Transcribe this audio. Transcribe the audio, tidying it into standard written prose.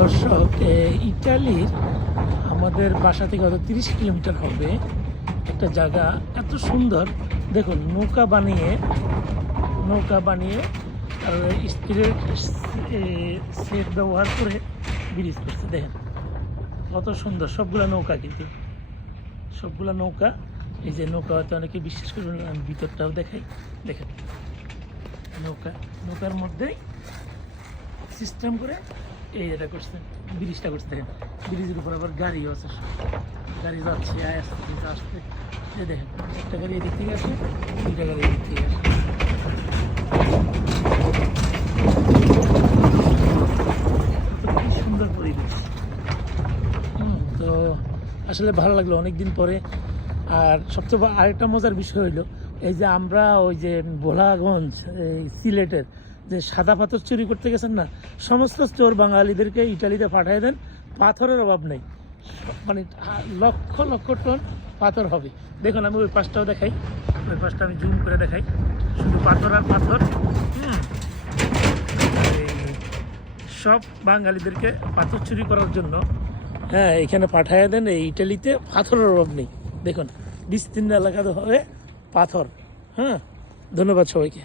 দর্শক, ইটালির আমাদের বাসা থেকে হয়তো 30 কিলোমিটার হবে একটা জায়গা, এত সুন্দর। দেখুন, নৌকা বানিয়ে আর স্পিডের সেট ব্যবহার করে ব্রিজ করছে। দেখেন কত সুন্দর, সবগুলা নৌকা, কিন্তু সবগুলা নৌকা। এই যে নৌকা হয়তো অনেকে বিশ্বাস করবেন, আমি ভিতরটাও দেখাই। দেখেন নৌকার মধ্যেই সিস্টেম করে এটা করছে, ব্রিজটা করছে। দেখেন ব্রিজের উপর আবার গাড়িও আছে, গাড়ি যাচ্ছে আসতে। এই দেখেন, একটা গাড়ি এদিক থেকে আসে, দুইটা গাড়ি এদিক থেকে আসে। কি সুন্দর পরিবেশ। তো আসলে ভালো লাগলো অনেকদিন পরে। আর সবচেয়ে আরেকটা মজার বিষয় হইলো, এই যে আমরা ওই যে ভোলাগঞ্জ, এই সিলেটের যে সাদা পাথর চুরি করতে গেছেন না, সমস্ত চোর বাঙালিদেরকে ইটালিতে পাঠিয়ে দেন। পাথরের অভাব নেই, মানে লক্ষ লক্ষ টন পাথর হবে। দেখুন, আমি ওই পাশটাও দেখাই, ওই পাশটা আমি জুম করে দেখাই, শুধু পাথর আর পাথর। সব বাঙালিদেরকে পাথর চুরি করার জন্য এখানে পাঠিয়ে দেন। এই ইটালিতে পাথরের অভাব নেই। দেখুন, বিস্তীর্ণ এলাকাতে হবে পাথর। ধন্যবাদ সবাইকে।